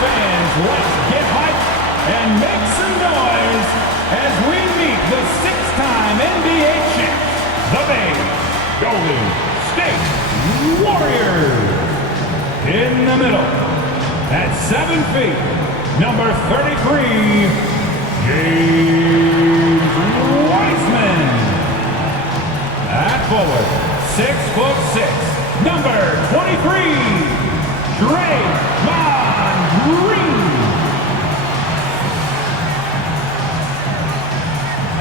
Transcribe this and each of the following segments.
fans, let's get hyped and make some noise as we meet the six-time NBA champs, the Bay Golden State Warriors. In the middle, at 7 feet, number 33, James Wiseman. At forward, 6'6", number 23, Draymond Green.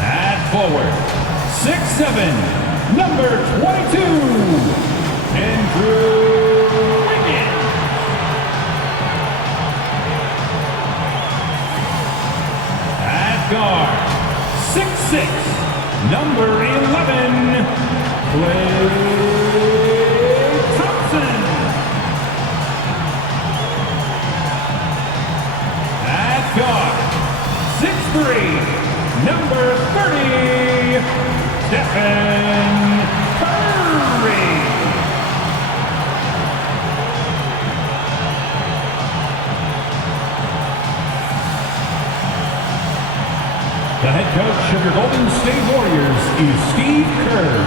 At forward, 6'7", number 22, Andrew Wiggins. At guard, 6'6", number 11, Klay Thompson. At guard, 6'3", number 30, Stephen Curry. The head coach of your Golden State Warriors is Steve Kerr.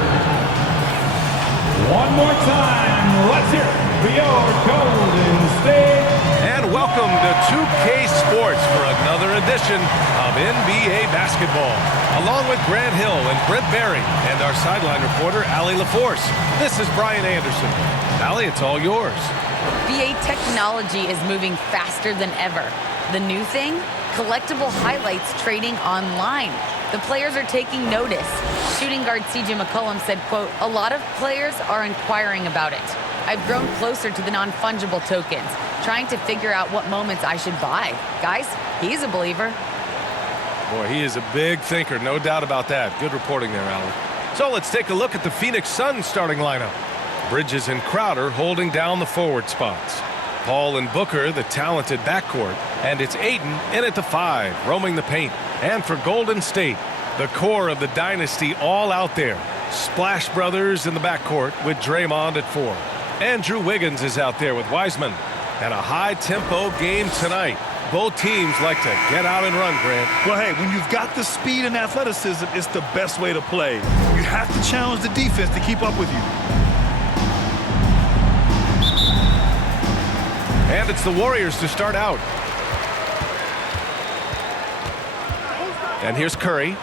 One more time, let's hear it for your Golden State. And welcome to 2K Sports for another edition of NBA basketball. Along with Grant Hill and Brent Barry and our sideline reporter, Allie LaForce. This is Brian Anderson. Allie, it's all yours. NBA technology is moving faster than ever. The new thing? Collectible highlights trading online. The players are taking notice. Shooting guard CJ McCollum said, quote, "A lot of players are inquiring about it. I've grown closer to the non-fungible tokens, trying to figure out what moments I should buy." Guys, he's a believer. Boy, he is a big thinker, no doubt about that. Good reporting there, Allie. So let's take a look at the Phoenix Suns starting lineup. Bridges and Crowder holding down the forward spots. Paul and Booker, the talented backcourt. And it's Ayton in at the 5, roaming the paint. And for Golden State, the core of the dynasty all out there. Splash Brothers in the backcourt with Draymond at 4. Andrew Wiggins is out there with Wiseman. And a high-tempo game tonight. Both teams like to get out and run, Grant. Well, hey, when you've got the speed and athleticism, it's the best way to play. You have to challenge the defense to keep up with you. And it's the Warriors to start out. And here's Curry.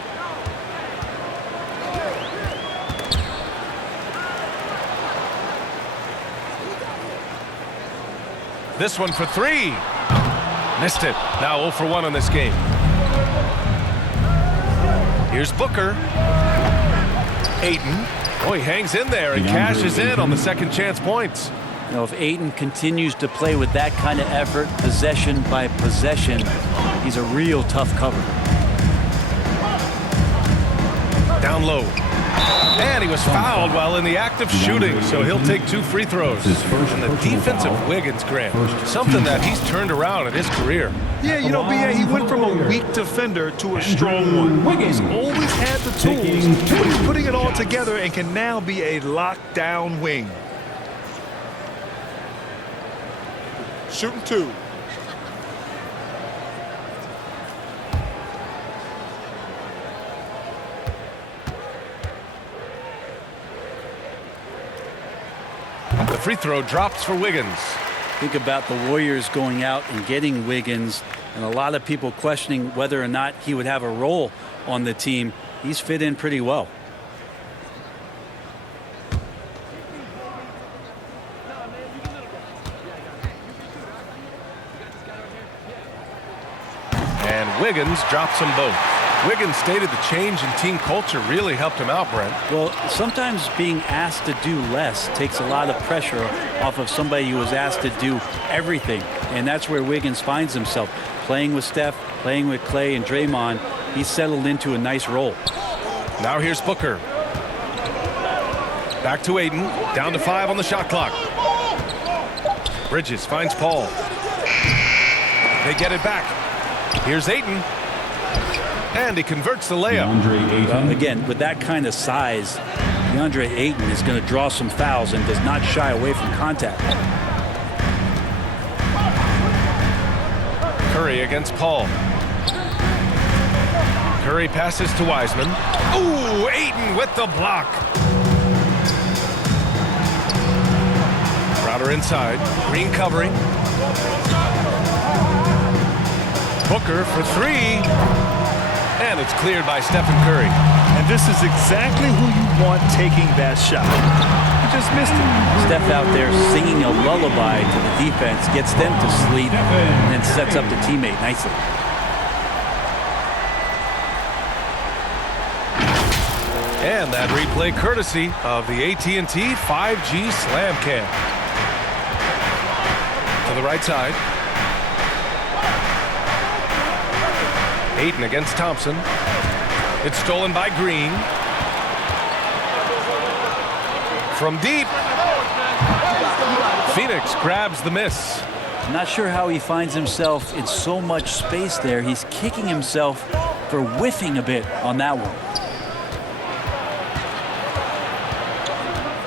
This one for 3. Missed it. Now 0 for 1 in this game. Here's Booker. Ayton. Oh, he hangs in there and cashes in on the second chance points. You know, if Ayton continues to play with that kind of effort, possession by possession, he's a real tough cover. Down low. And he was fouled while in the act of shooting, so he'll take 2 free throws. And the defense of Wiggins, Grant, something that he's turned around in his career. Yeah, you know, B.A., he went from a weak defender to a strong one. He's always had the tools, but he's putting it all together and can now be a lockdown wing. Shooting 2. The free throw drops for Wiggins. Think about the Warriors going out and getting Wiggins, and a lot of people questioning whether or not he would have a role on the team. He's fit in pretty well. And Wiggins drops them both. Wiggins stated the change in team culture really helped him out, Brent. Well, sometimes being asked to do less takes a lot of pressure off of somebody who was asked to do everything. And that's where Wiggins finds himself. Playing with Steph, playing with Klay and Draymond, he's settled into a nice role. Now here's Booker. Back to Ayton. Down to 5 on the shot clock. Bridges finds Paul. They get it back. Here's Ayton. And he converts the layup. Again, with that kind of size, DeAndre Ayton is going to draw some fouls and does not shy away from contact. Curry against Paul. Curry passes to Wiseman. Ooh, Ayton with the block. Crowder inside. Green covering. Booker for three. And it's cleared by Stephen Curry. And this is exactly who you want taking that shot. You just missed it. Steph out there singing a lullaby to the defense, gets them to sleep, and then sets up the teammate nicely. And that replay courtesy of the AT&T 5G Slam Cam. To the right side. Ayton against Thompson. It's stolen by Green. From deep. Phoenix grabs the miss. I'm not sure how he finds himself in so much space there. He's kicking himself for whiffing a bit on that one.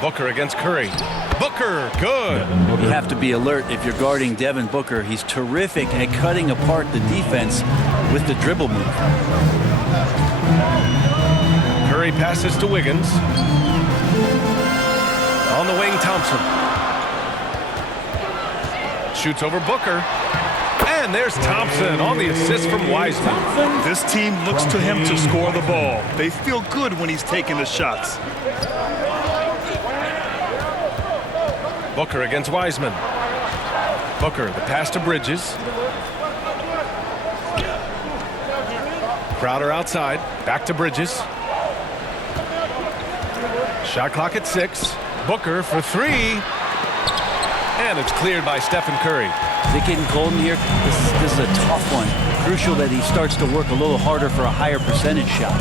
Booker against Curry. Booker, good. You have to be alert if you're guarding Devin Booker. He's terrific at cutting apart the defense with the dribble move. Curry passes to Wiggins. On the wing, Thompson. Shoots over Booker. And there's Thompson on the assist from Wiseman. This team looks to him to score the ball. They feel good when he's taking the shots. Booker against Wiseman. Booker, the pass to Bridges. Crowder outside. Back to Bridges. Shot clock at 6. Booker for three. And it's cleared by Stephen Curry. Is it getting cold in here? This is a tough one. Crucial that he starts to work a little harder for a higher percentage shot.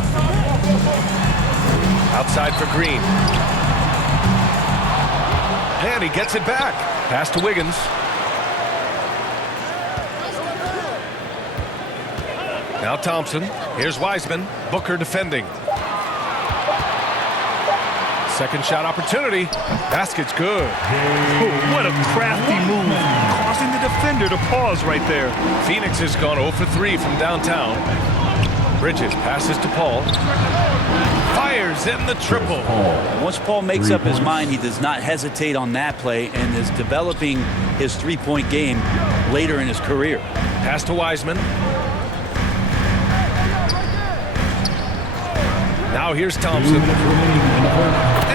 Outside for Green. And he gets it back. Pass to Wiggins. Now Thompson. Here's Wiseman. Booker defending. Second shot opportunity. Basket's good. Oh, what a crafty move. Causing the defender to pause right there. Phoenix has gone 0 for 3 from downtown. Bridges passes to Paul. Fires in the triple. Once Paul makes up his mind, he does not hesitate on that play and is developing his three-point game later in his career. Pass to Wiseman. Now here's Thompson.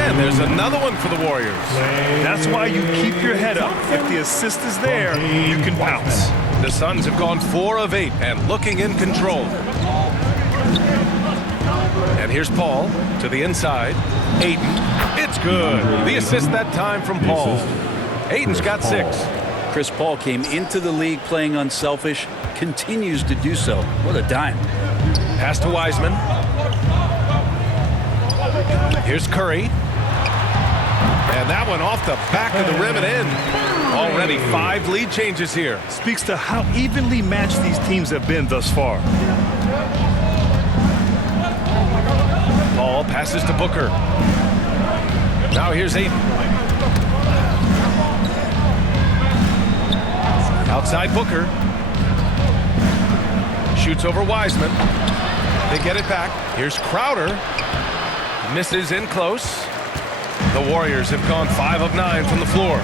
And there's another one for the Warriors. That's why you keep your head up. If the assist is there, you can pounce. The Suns have gone 4 of 8 and looking in control. And here's Paul to the inside. Ayton. It's good. The assist that time from Paul. Ayton's got 6. Chris Paul came into the league playing unselfish, continues to do so. What a dime. Pass to Wiseman. Here's Curry. And that one off the back of the rim and in. Already 5 lead changes here. Speaks to how evenly matched these teams have been thus far. Paul passes to Booker. Now here's Ayton. Outside Booker. Shoots over Wiseman. They get it back. Here's Crowder. Misses in close. The Warriors have gone 5 of 9 from the floor.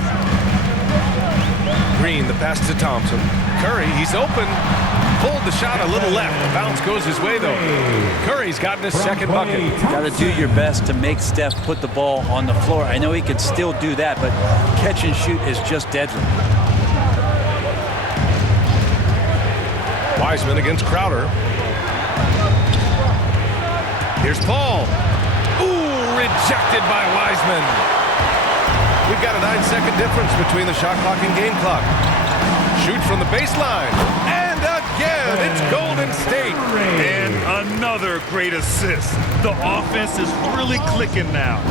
Green, the pass to Thompson. Curry, he's open. Pulled the shot a little left. The bounce goes his way, though. Curry's gotten his second bucket. Got to do your best to make Steph put the ball on the floor. I know he can still do that, but catch and shoot is just deadly. Wiseman against Crowder. Here's Paul. Ooh, rejected by Wiseman. We've got a 9-second difference between the shot clock and game clock. Shoot from the baseline. And again, it's Golden State. And another great assist. The offense is really clicking now.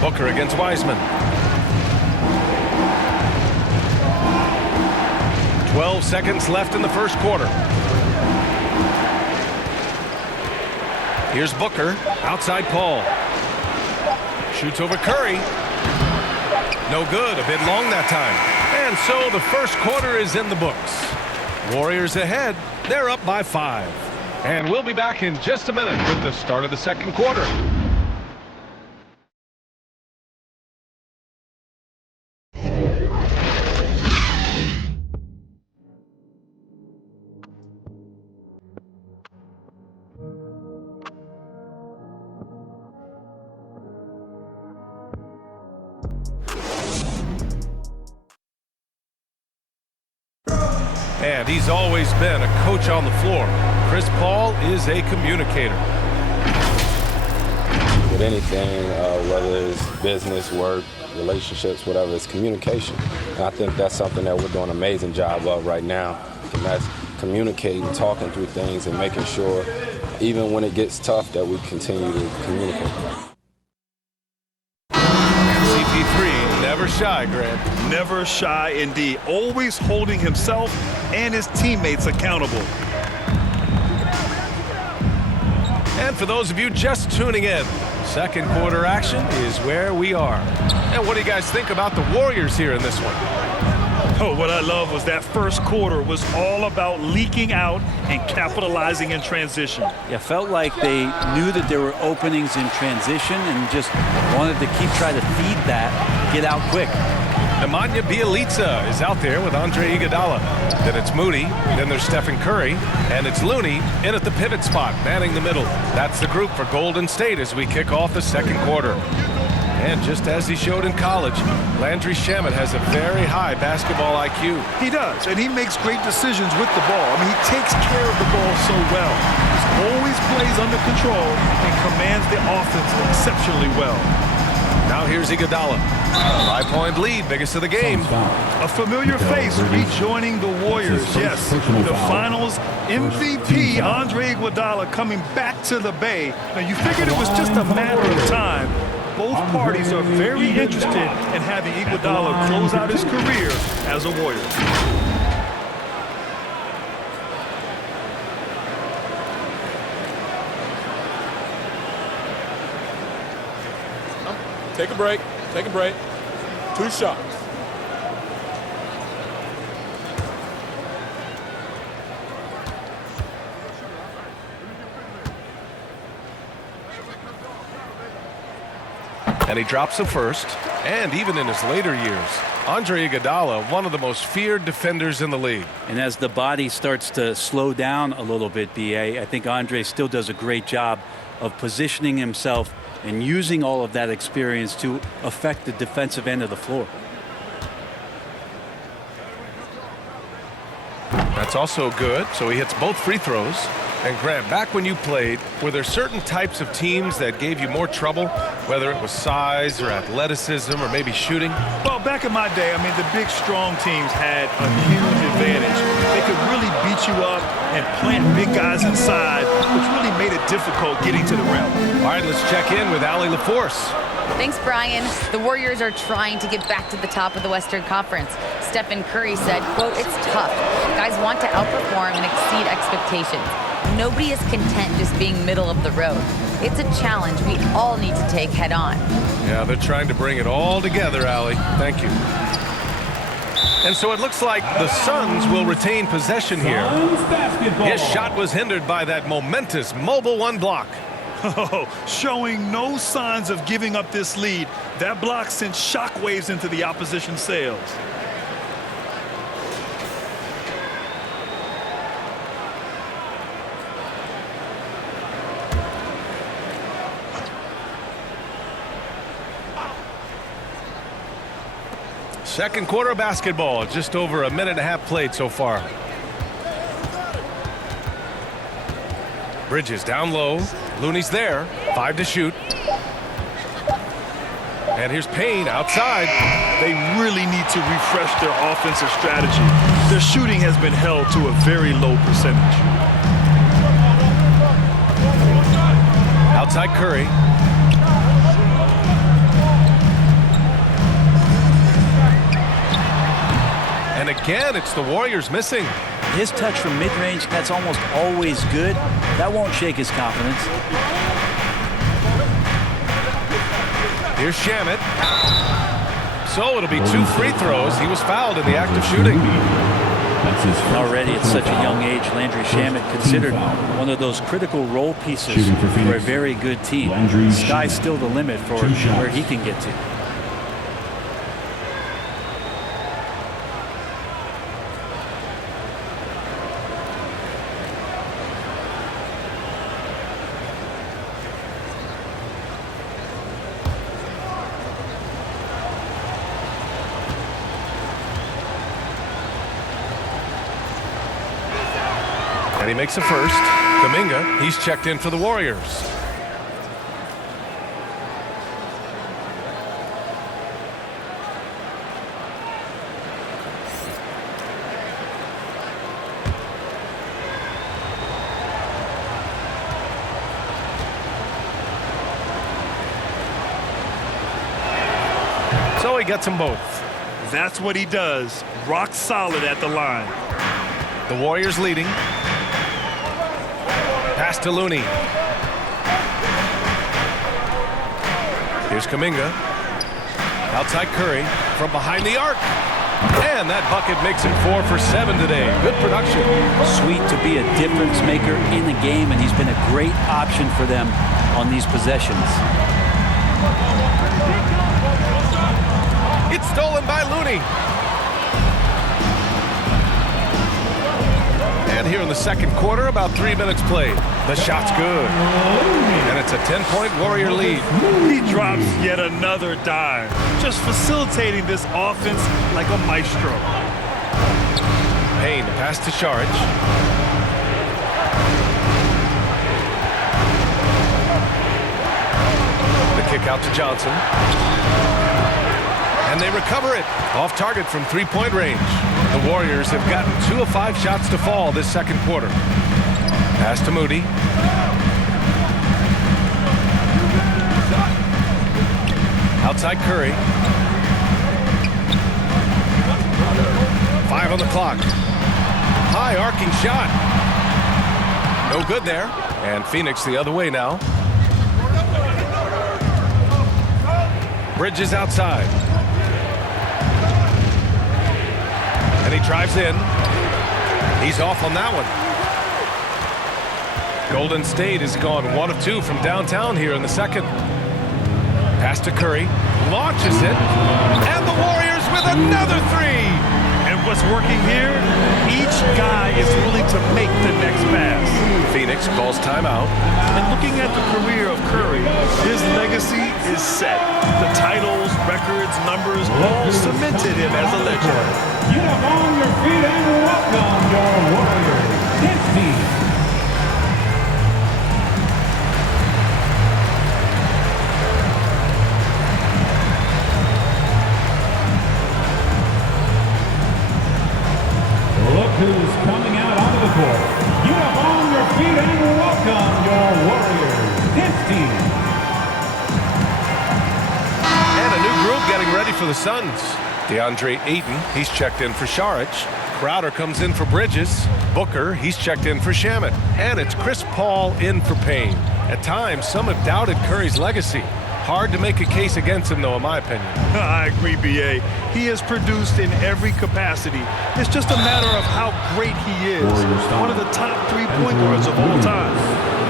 Booker against Wiseman. 12 seconds left in the first quarter. Here's Booker, outside Paul. Shoots over Curry. No good, a bit long that time. And so the first quarter is in the books. Warriors ahead. They're up by 5. And we'll be back in just a minute with the start of the second quarter. And he's always been a coach on the floor. Chris Paul is a communicator. With anything, whether it's business, work, relationships, whatever, it's communication. And I think that's something that we're doing an amazing job of right now. And that's communicating, talking through things, and making sure, even when it gets tough, that we continue to communicate. CP3, never shy, Grant. Never shy indeed. Always holding himself and his teammates accountable. And for those of you just tuning in, second quarter action is where we are. And what do you guys think about the Warriors here in this one? Oh, what I love was that first quarter was all about leaking out and capitalizing in transition. Yeah, felt like they knew that there were openings in transition and just wanted to keep trying to feed that, get out quick. Nemanja Bjelica is out there with Andre Iguodala. Then it's Moody, then there's Stephen Curry, and it's Looney in at the pivot spot, manning the middle. That's the group for Golden State as we kick off the second quarter. And just as he showed in college, Landry Shamet has a very high basketball IQ. He does, and he makes great decisions with the ball. I mean, he takes care of the ball so well. He always plays under control and commands the offense exceptionally well. Now here's Iguodala. 5-point lead, biggest of the game. A familiar face rejoining the Warriors. Yes, the Finals MVP, Andre Iguodala, coming back to the Bay. Now, you figured it was just a matter of time. Both parties are very interested in having Iguodala close out his career as a Warrior. Take a break. Take a break. 2 shots. And he drops the first. And even in his later years, Andre Iguodala, one of the most feared defenders in the league. And as the body starts to slow down a little bit, BA, I think Andre still does a great job of positioning himself and using all of that experience to affect the defensive end of the floor. That's also good. So he hits both free throws. And Grant, back when you played, were there certain types of teams that gave you more trouble, whether it was size or athleticism or maybe shooting? Well, back in my day, I mean, the big, strong teams had a huge advantage. They could really beat you up and plant big guys inside, which really made it difficult getting to the rim. All right, let's check in with Allie LaForce. Thanks, Brian. The Warriors are trying to get back to the top of the Western Conference. Stephen Curry said, quote, "It's tough. Guys want to outperform and exceed expectations. Nobody is content just being middle of the road. It's a challenge we all need to take head on." Yeah, they're trying to bring it all together, Allie. Thank you. And so it looks like the Suns will retain possession here. His shot was hindered by that momentous mobile one block. Oh, showing no signs of giving up this lead. That block sent shockwaves into the opposition sails. Second quarter basketball, just over a minute and a half played so far. Bridges down low. Looney's there. 5 to shoot. And here's Payne outside. They really need to refresh their offensive strategy. Their shooting has been held to a very low percentage. Outside Curry. And again, it's the Warriors missing. His touch from mid-range, that's almost always good. That won't shake his confidence. Here's Shamet. So it'll be 2 free throws. He was fouled in the act of shooting. Already at such a young age, Landry Shamet considered one of those critical role pieces for a very good team. Sky's still the limit for where he can get to. And he makes a first. Kuminga, he's checked in for the Warriors. So he gets them both. That's what he does. Rock solid at the line. The Warriors leading. Pass to Looney. Here's Kuminga. Outside Curry from behind the arc. And that bucket makes him 4 for 7 today. Good production. Sweet to be a difference maker in the game, and he's been a great option for them on these possessions. It's stolen by Looney. And here in the second quarter, about 3 minutes played. The shot's good. And it's a 10-point Warrior lead. He drops yet another dime, just facilitating this offense like a maestro. Payne, pass to Saric. The kick out to Johnson. And they recover it. Off target from 3-point range. The Warriors have gotten 2 of 5 shots to fall this second quarter. Pass to Moody. Outside Curry. 5 on the clock. High arcing shot. No good there. And Phoenix the other way now. Bridges outside. And he drives in. He's off on that one. Golden State has gone 1 of 2 from downtown here in the second. Pass to Curry. Launches it. And the Warriors with another 3. And what's working here? Each guy is willing to make the next pass. Phoenix calls timeout. And looking at the career of Curry, his legacy is set. The titles, records, numbers all cemented him as a legend. Get up on your feet and welcome your Warriors. His team. Look who's coming out onto the court. Get up on your feet and welcome your Warriors. His team. And a new group getting ready for the Suns. DeAndre Ayton, he's checked in for Saric. Crowder comes in for Bridges. Booker, he's checked in for Shamet. And it's Chris Paul in for Payne. At times, some have doubted Curry's legacy. Hard to make a case against him, though, in my opinion. I agree, B.A. He has produced in every capacity. It's just a matter of how great he is. One of the top 3 point guards of all time.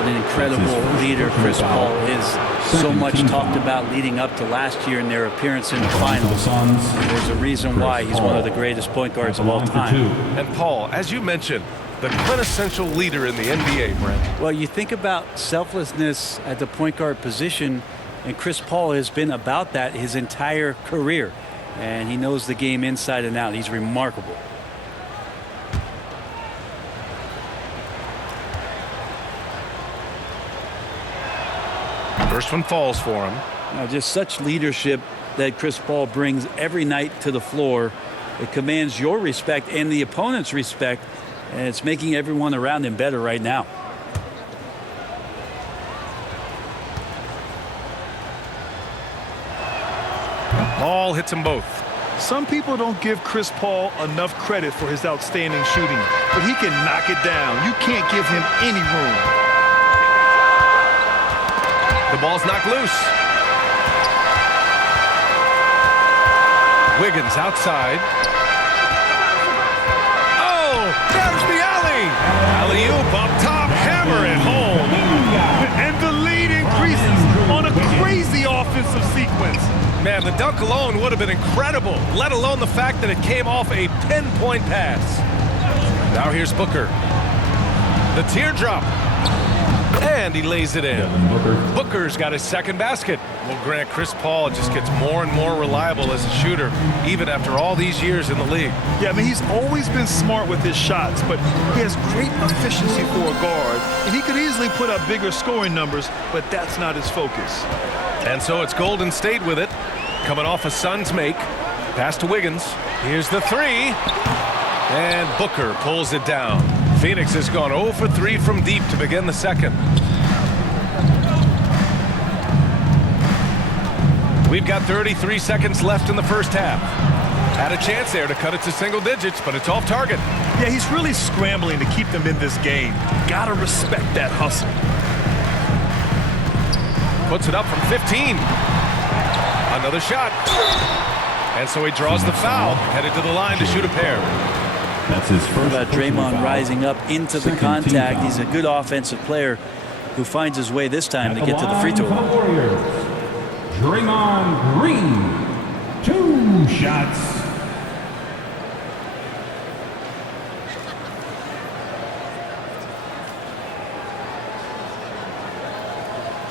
An incredible leader Chris Paul is. So much talked about leading up to last year in their appearance in the finals. There's a reason why he's one of the greatest point guards of all time. And Paul, as you mentioned, the quintessential leader in the NBA, Brent. Well, you think about selflessness at the point guard position, and Chris Paul has been about that his entire career. And he knows the game inside and out. He's remarkable. First one falls for him. Just such leadership that Chris Paul brings every night to the floor. It commands your respect and the opponent's respect, and it's making everyone around him better right now. Paul hits them both. Some people don't give Chris Paul enough credit for his outstanding shooting, but he can knock it down. You can't give him any room. The ball's knocked loose. Wiggins outside. Oh, there's the alley. Alley-oop up top, hammer it home. And the lead increases on a crazy offensive sequence. Man, the dunk alone would have been incredible, let alone the fact that it came off a pinpoint pass. Now here's Booker. The teardrop. And he lays it in. Booker's got his second basket. Well, Grant, Chris Paul just gets more and more reliable as a shooter, even after all these years in the league. Yeah, I mean, he's always been smart with his shots, but he has great efficiency for a guard, and he could easily put up bigger scoring numbers, but that's not his focus. And so it's Golden State with it, coming off a Suns make. Pass to Wiggins. Here's the three. And Booker pulls it down. Phoenix has gone 0 for 3 from deep to begin the second. We've got 33 seconds left in the first half. Had a chance there to cut it to single digits, but it's off target. Yeah, he's really scrambling to keep them in this game. Gotta respect that hustle. Puts it up from 15. Another shot. And so he draws the foul, headed to the line to shoot a pair. That's his first. About Draymond rising up into the contact. He's a good offensive player who finds his way this time to get to the free throw line. Draymond Green, 2 shots.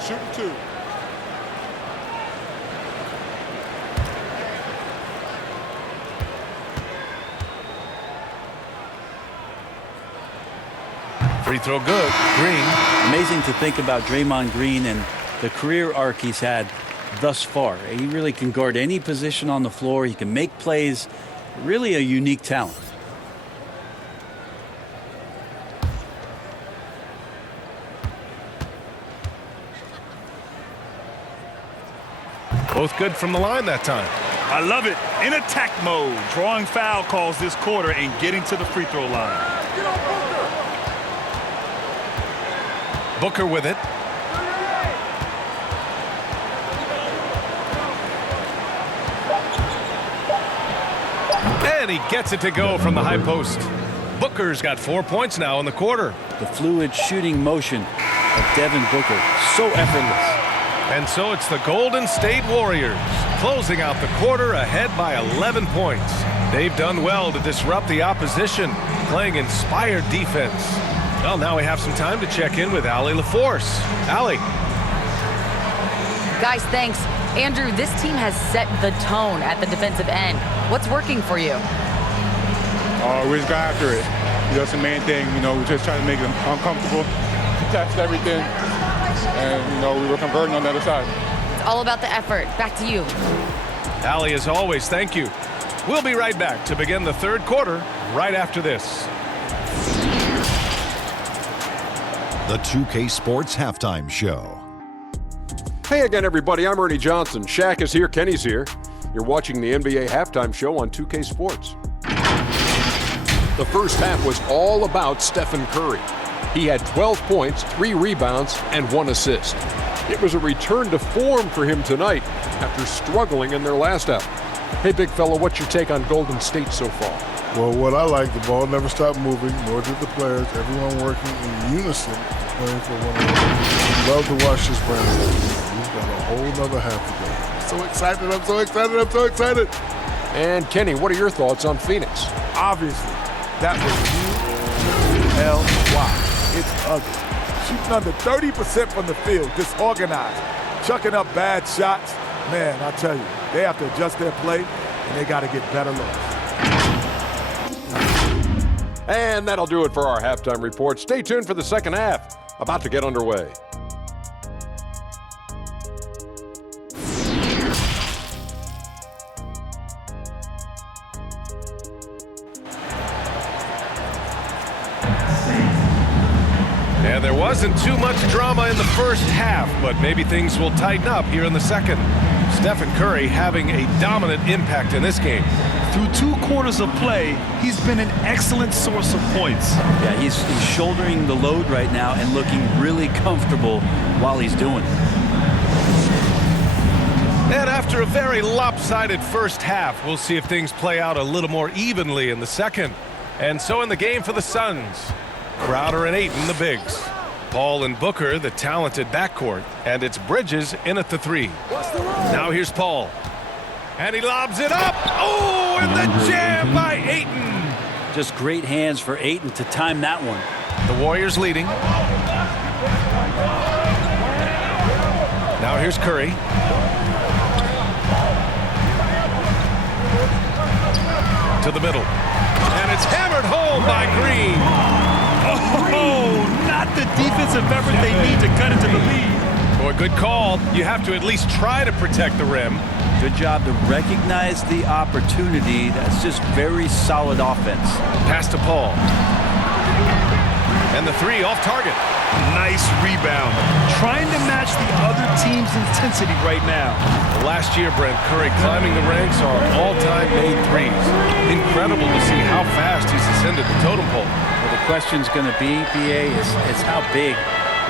Shoot 2. Free throw good. Green. Amazing to think about Draymond Green and the career arc he's had thus far. He really can guard any position on the floor. He can make plays. Really a unique talent. Both good from the line that time. I love it. In attack mode, drawing foul calls this quarter and getting to the free throw line. Booker with it. And he gets it to go from the high post. Booker's got 4 points now in the quarter. The fluid shooting motion of Devin Booker, so effortless. And so it's the Golden State Warriors closing out the quarter ahead by 11 points. They've done well to disrupt the opposition, playing inspired defense. Well, now we have some time to check in with Allie LaForce. Allie. Guys, thanks. Andrew, this team has set the tone at the defensive end. What's working for you? We just got after it. That's the main thing. We just trying to make them uncomfortable, test everything, and, we were converting on the other side. It's all about the effort. Back to you. Allie, as always, thank you. We'll be right back to begin the third quarter right after this. The 2K Sports Halftime Show. Hey again, everybody. I'm Ernie Johnson. Shaq is here. Kenny's here. You're watching the NBA Halftime Show on 2K Sports. The first half was all about Stephen Curry. He had 12 points, 3 rebounds, and 1 assist. It was a return to form for him tonight after struggling in their last out. Hey, big fella, what's your take on Golden State so far? Well, what I like, the ball never stopped moving, nor did the players. Everyone working in unison, playing for one another. Love to watch this brand. We've got a whole nother half to go. So excited, I'm so excited, I'm so excited. And Kenny, what are your thoughts on Phoenix? Obviously, that was U-L-Y. It's ugly. Shooting under 30% from the field, disorganized, chucking up bad shots. Man, I tell you, they have to adjust their play, and they got to get better looks. And that'll do it for our halftime report. Stay tuned for the second half, about to get underway. And there wasn't too much drama in the first half, but maybe things will tighten up here in the second. Stephen Curry having a dominant impact in this game. Through 2 quarters of play, he's been an excellent source of points. Yeah, he's shouldering the load right now and looking really comfortable while he's doing it. And after After a very lopsided first half, we'll see if things play out a little more evenly in the second. And so in the game for the Suns, Crowder and Ayton, the bigs. Paul and Booker, the talented backcourt. And it's Bridges in at the 3. Now here's Paul. And he lobs it up. Oh, and the jam by Ayton. Just great hands for Ayton to time that one. The Warriors leading. Now here's Curry. To the middle. And it's hammered home by Green. Oh, not the defensive effort they need to cut into the lead. Boy, good call. You have to at least try to protect the rim. Good job to recognize the opportunity. That's just very solid offense. Pass to Paul. And the 3 off target. Nice rebound. Trying to match the other team's intensity right now. Last year, Brent, Curry climbing the ranks on all-time made threes. Incredible to see how fast he's ascended the totem pole. Well, the question's going to be, BA, is how big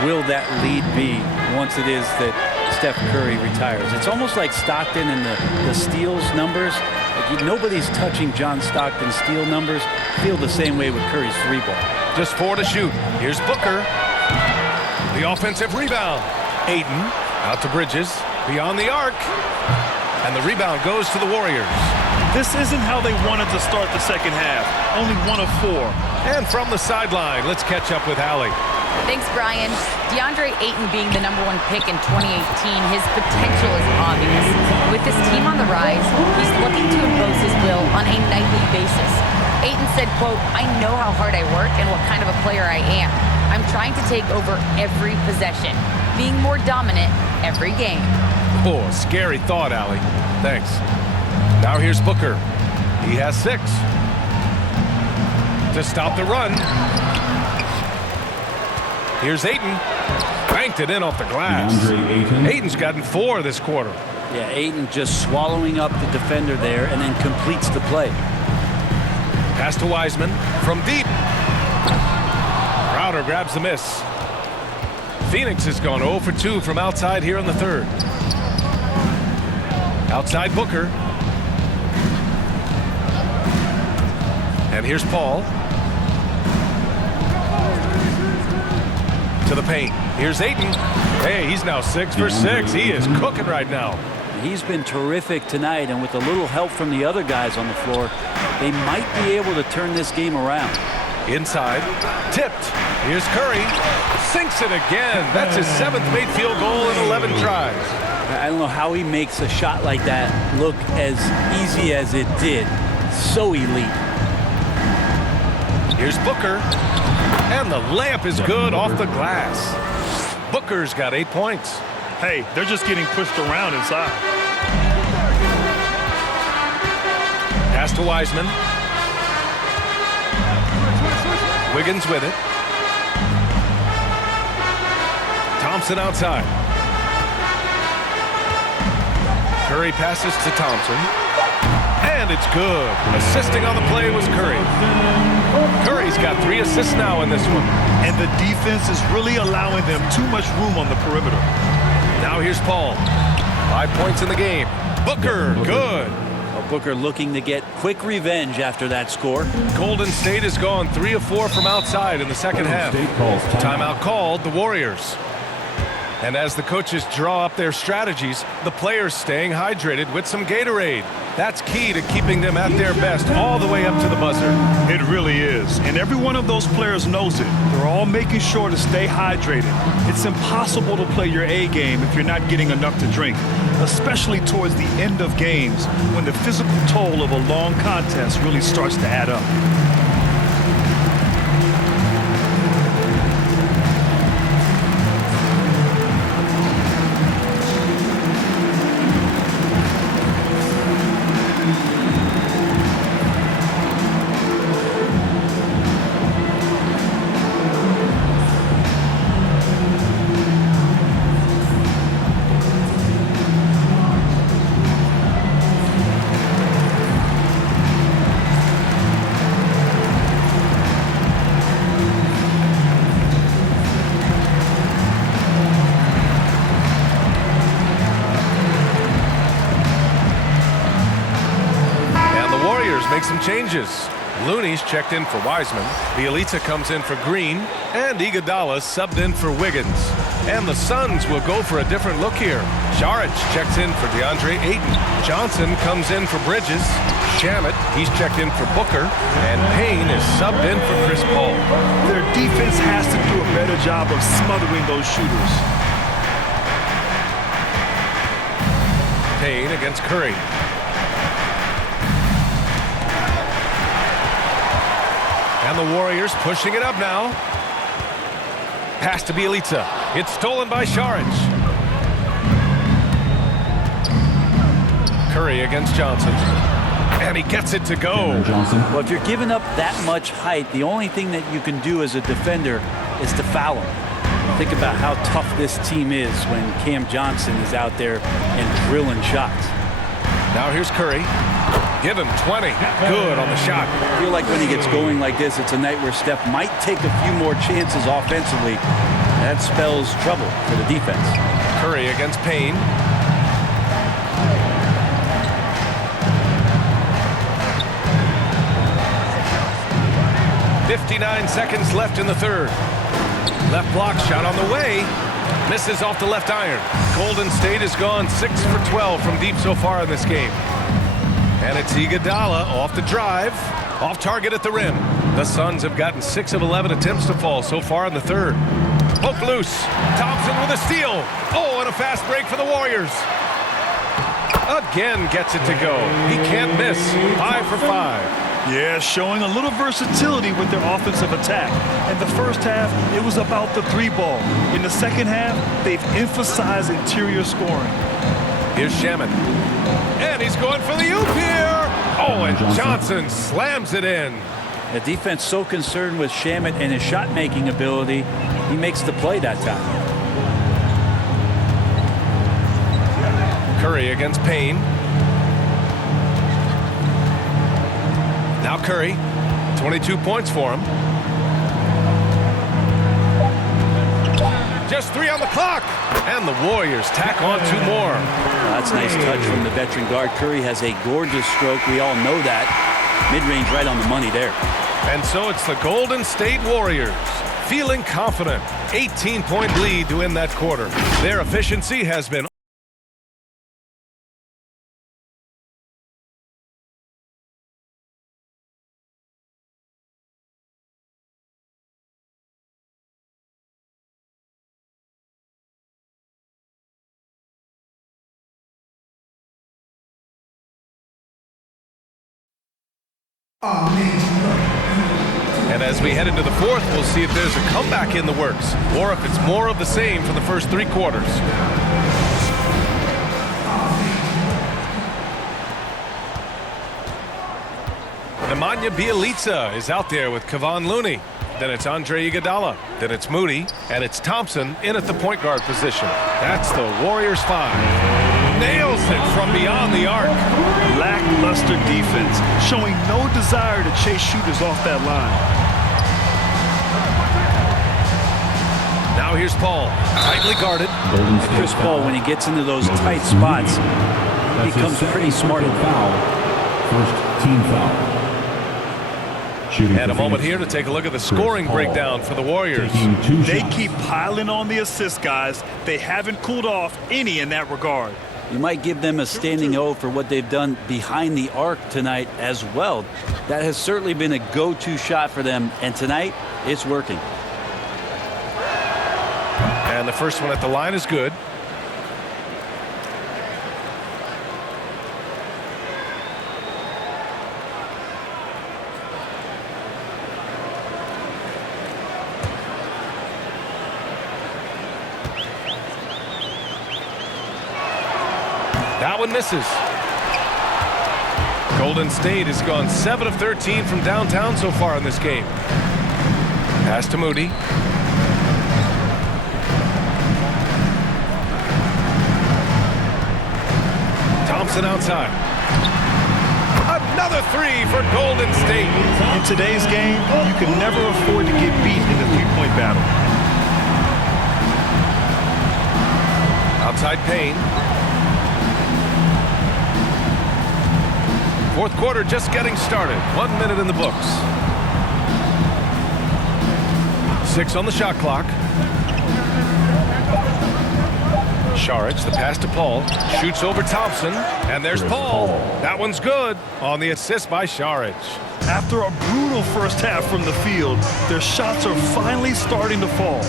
will that lead be once it is that Steph Curry retires? It's almost like Stockton and the steals numbers. Like nobody's touching John Stockton's steal numbers. Feel the same way with Curry's 3-ball. Just 4 to shoot. Here's Booker. The offensive rebound. Ayton out to Bridges. Beyond the arc. And the rebound goes to the Warriors. This isn't how they wanted to start the second half. Only 1 of 4. And from the sideline, let's catch up with Allie. Thanks, Brian. DeAndre Ayton being the #1 pick in 2018, his potential is obvious. With his team on the rise, he's looking to impose his will on a nightly basis. Ayton said, quote, "I know how hard I work and what kind of a player I am. I'm trying to take over every possession, being more dominant every game." Oh, scary thought, Allie. Thanks. Now here's Booker. He has 6. To stop the run. Here's Ayton. Banked it in off the glass. Ayton's gotten 4 this quarter. Yeah, Ayton just swallowing up the defender there and then completes the play. Pass to Wiseman from deep. Crowder grabs the miss. Phoenix has gone 0 for 2 from outside here in the third. Outside Booker. And here's Paul. To the paint. Here's Ayton. Hey, he's now 6 for 6. He is cooking right now. He's been terrific tonight, and with a little help from the other guys on the floor, they might be able to turn this game around. Inside. Tipped. Here's Curry. Sinks it again. That's his 7th made field goal in 11 tries. I don't know how he makes a shot like that look as easy as it did. So elite. Here's Booker. And the layup is good off the glass. Booker's got 8 points. Hey, they're just getting pushed around inside. Pass to Wiseman. Wiggins with it. Thompson outside. Curry passes to Thompson. And it's good. Assisting on the play was Curry. Curry's got 3 assists now in this one. And the defense is really allowing them too much room on the perimeter. Now here's Paul. 5 points in the game. Booker, good. Well, Booker looking to get quick revenge after that score. Golden State has gone 3 of 4 from outside in the second half. Timeout called, the Warriors. And as the coaches draw up their strategies, the players staying hydrated with some Gatorade. That's key to keeping them at their best all the way up to the buzzer. It really is. And every one of those players knows it. They're all making sure to stay hydrated. It's impossible to play your A game if you're not getting enough to drink, especially towards the end of games when the physical toll of a long contest really starts to add up. make some changes. Looney's checked in for Wiseman. Bjelica comes in for Green. And Iguodala subbed in for Wiggins. And the Suns will go for a different look here. Saric checks in for DeAndre Ayton. Johnson comes in for Bridges. Shamet, he's checked in for Booker. And Payne is subbed in for Chris Paul. Their defense has to do a better job of smothering those shooters. Payne against Curry. And the Warriors pushing it up now. Pass to Bjelica. It's stolen by Saric. Curry against Johnson. And he gets it to go. Well, if you're giving up that much height, the only thing that you can do as a defender is to foul him. Think about how tough this team is when Cam Johnson is out there and drilling shots. Now here's Curry. Give him 20. Good on the shot. I feel like when he gets going like this, it's a night where Steph might take a few more chances offensively. That spells trouble for the defense. Curry against Payne. .59 seconds left in the third. Left block shot on the way. Misses off the left iron. Golden State has gone 6 for 12 from deep so far in this game. And it's Iguodala off the drive, off target at the rim. The Suns have gotten 6 of 11 attempts to fall so far in the third. Poke loose. Thompson with a steal. Oh, and a fast break for the Warriors. Again gets it to go. He can't miss. 5 for 5. Yeah, showing a little versatility with their offensive attack. In the first half, it was about the three ball. In the second half, they've emphasized interior scoring. Here's Shamet. And he's going for the oop here. Oh, and Johnson slams it in. The defense so concerned with Shamet and his shot-making ability, he makes the play that time. Curry against Payne. Now Curry, 22 points for him. Just 3 on the clock. And the Warriors tack on 2 more. That's a nice touch from the veteran guard. Curry has a gorgeous stroke. We all know that. Mid-range right on the money there. And so it's the Golden State Warriors feeling confident. 18-point lead to win that quarter. Their efficiency has been And as we head into the fourth, we'll see if there's a comeback in the works or if it's more of the same for the first 3 quarters. Nemanja Bjelica is out there with Kevon Looney. Then it's Andre Iguodala. Then it's Moody. And it's Thompson in at the point guard position. That's the Warriors 5. Nails it from beyond the arc. Lackluster defense, showing no desire to chase shooters off that line. Now here's Paul, tightly guarded. Chris Paul, when he gets into those tight spots, he becomes pretty smart. First team foul. And a moment here to take a look at the scoring breakdown for the Warriors. They keep piling on the assists, guys. They haven't cooled off any in that regard. You might give them a standing O for what they've done behind the arc tonight as well. That has certainly been a go-to shot for them, and tonight it's working. And the first one at the line is good. That one misses. Golden State has gone 7 of 13 from downtown so far in this game. Pass to Moody. Thompson outside. Another 3 for Golden State. In today's game, you can never afford to get beat in the three-point battle. Outside Payne. Fourth quarter just getting started. 1 minute in the books. 6 on the shot clock. Saric, the pass to Paul. Shoots over Thompson. And there's Paul. That one's good on the assist by Saric. After a brutal first half from the field, their shots are finally starting to fall.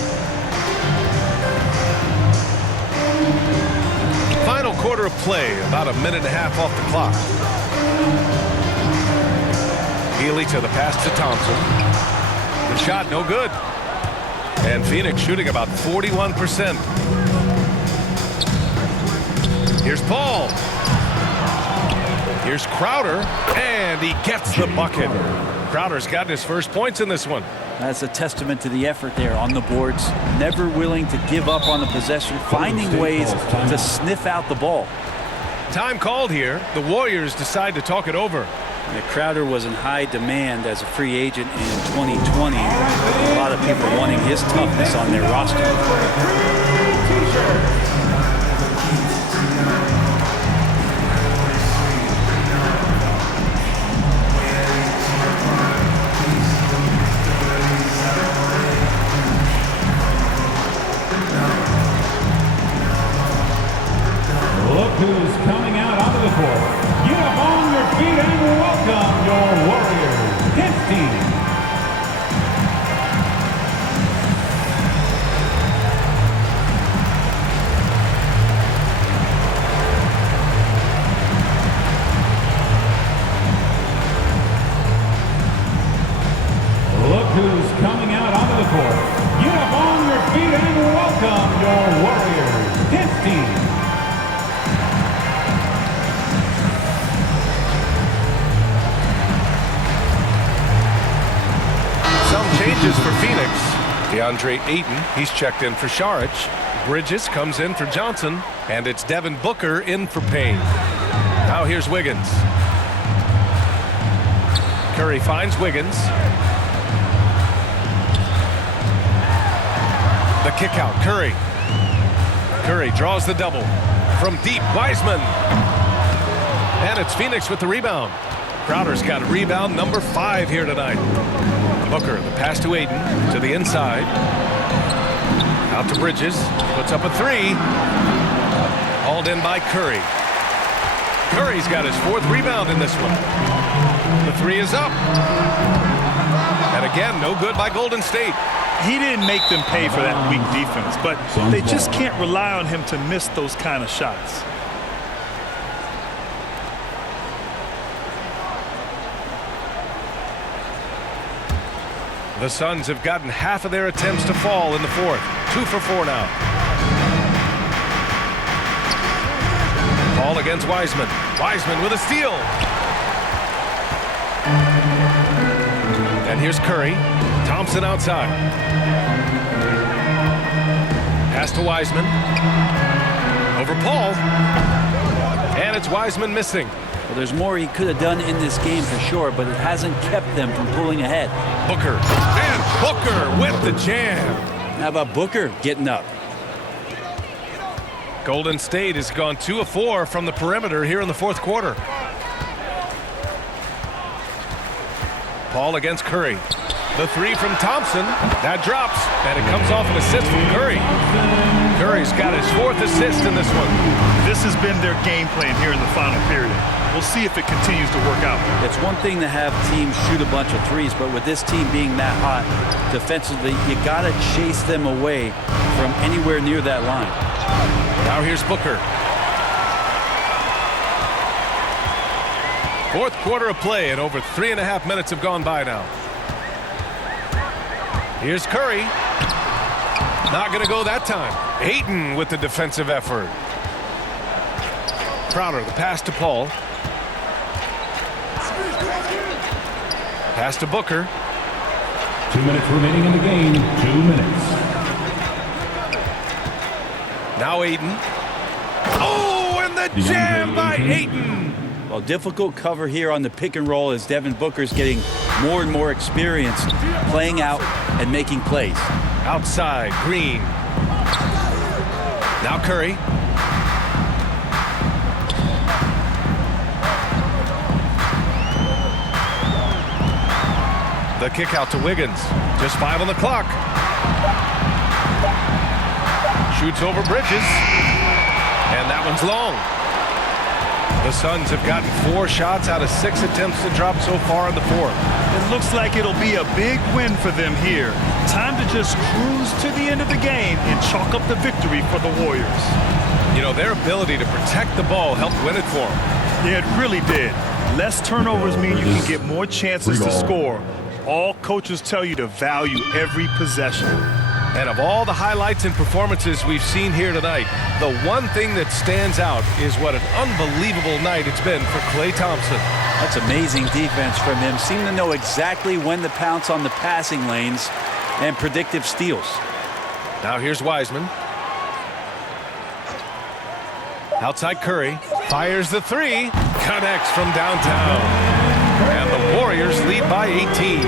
Final quarter of play, about a minute and a half off the clock. Healy to the pass to Thompson. The shot, no good. And Phoenix shooting about 41%. Here's Paul. Here's Crowder, and he gets the bucket. Crowder's gotten his first points in this one. That's a testament to the effort there on the boards. Never willing to give up on the possession, finding ways to sniff out the ball. Time called here. The Warriors decide to talk it over. And Crowder was in high demand as a free agent in 2020. A lot of people wanting his toughness on their roster. Look who's coming out onto the court. Get up on your feet and welcome your Warriors. His team. Look who's coming out onto the court. Get up on your feet and welcome your Warriors. His team. Changes for Phoenix. DeAndre Ayton, he's checked in for Saric. Bridges comes in for Johnson. And it's Devin Booker in for Payne. Now here's Wiggins. Curry finds Wiggins. The kick out, Curry. Curry draws the double. From deep, Wiseman. And it's Phoenix with the rebound. Crowder's got rebound number 5 here tonight. Booker, the pass to Ayton, to the inside. Out to Bridges, puts up a 3. Hauled in by Curry. Curry's got his 4th rebound in this one. The 3 is up. And again, no good by Golden State. He didn't make them pay for that weak defense, but they just can't rely on him to miss those kind of shots. The Suns have gotten half of their attempts to fall in the 4th. 2 for 4 now. Ball against Wiseman. Wiseman with a steal. And here's Curry. Thompson outside. Pass to Wiseman. Over Paul. And it's Wiseman missing. Well, there's more he could have done in this game for sure, but it hasn't kept them from pulling ahead. Booker. And Booker with the jam. How about Booker getting up? Golden State has gone 2 of 4 from the perimeter here in the 4th quarter. Paul against Curry. The 3 from Thompson. That drops, and it comes off an assist from Curry. Curry's got his 4th assist in this one. This has been their game plan here in the final period. We'll see if it continues to work out. It's one thing to have teams shoot a bunch of 3s, but with this team being that hot defensively, you got to chase them away from anywhere near that line. Now here's Booker. 4th quarter of play, and over 3.5 minutes have gone by now. Here's Curry. Not going to go that time. Ayton with the defensive effort. Crowder, the pass to Paul. Pass to Booker. 2 minutes remaining in the game. 2 minutes. Now Ayton. Oh, and the jam by Ayton. Well, difficult cover here on the pick and roll as Devin Booker's getting more and more experience playing out and making plays. Outside, Green. Now Curry. the kick out to Wiggins. Just 5 on the clock. Shoots over Bridges. And that one's long. The Suns have gotten 4 shots out of 6 attempts to drop so far in the fourth. It looks like it'll be a big win for them here. Time to just cruise to the end of the game and chalk up the victory for the Warriors. You know, their ability to protect the ball helped win it for them. Yeah, it really did. Less turnovers mean you can get more chances to score. All coaches tell you to value every possession. And of all the highlights and performances we've seen here tonight, the one thing that stands out is what an unbelievable night it's been for Klay Thompson. That's amazing defense from him. Seemed to know exactly when to pounce on the passing lanes and predictive steals. Now here's Wiseman. Outside Curry. Fires the 3. Connects from downtown. And the Warriors lead by 18.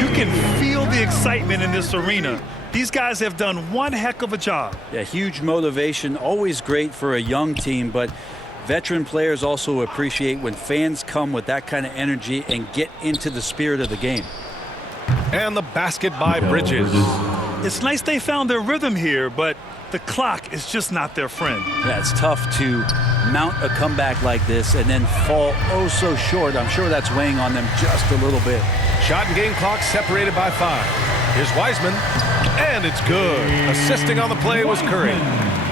You can feel the excitement in this arena. These guys have done one heck of a job. Yeah, huge motivation. Always great for a young team, but veteran players also appreciate when fans come with that kind of energy and get into the spirit of the game. And the basket by Bridges. It's nice they found their rhythm here, but the clock is just not their friend. Yeah, it's tough to mount a comeback like this and then fall oh so short. I'm sure that's weighing on them just a little bit. Shot and game clock separated by 5. Here's Wiseman, and it's good. Assisting on the play was Curry.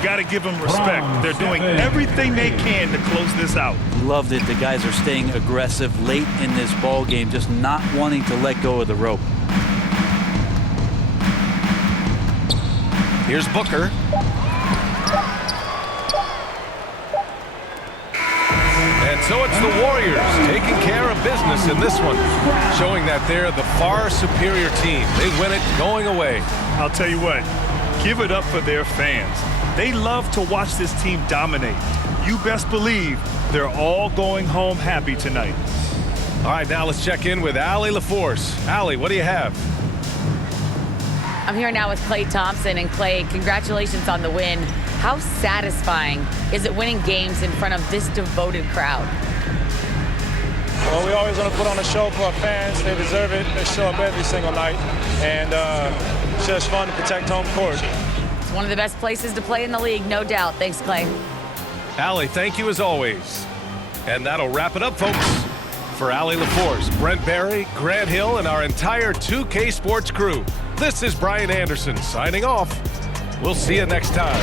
Got to give them respect. They're doing everything they can to close this out. Loved it. The guys are staying aggressive late in this ball game, just not wanting to let go of the rope. Here's Booker. And so it's the Warriors taking care of business in this one, showing that they're the far superior team. They win it going away. I'll tell you what, give it up for their fans. They love to watch this team dominate. You best believe they're all going home happy tonight. All right, now let's check in with Allie LaForce. Allie, what do you have? I'm here now with Klay Thompson. And Klay, congratulations on the win. How satisfying is it winning games in front of this devoted crowd? Well, we always want to put on a show for our fans. They deserve it. They show up every single night. And it's just fun to protect home court. It's one of the best places to play in the league, no doubt. Thanks, Klay. Allie, thank you as always. And that'll wrap it up, folks. For Allie LaForce, Brent Barry, Grant Hill, and our entire 2K Sports crew, this is Brian Anderson signing off. We'll see you next time.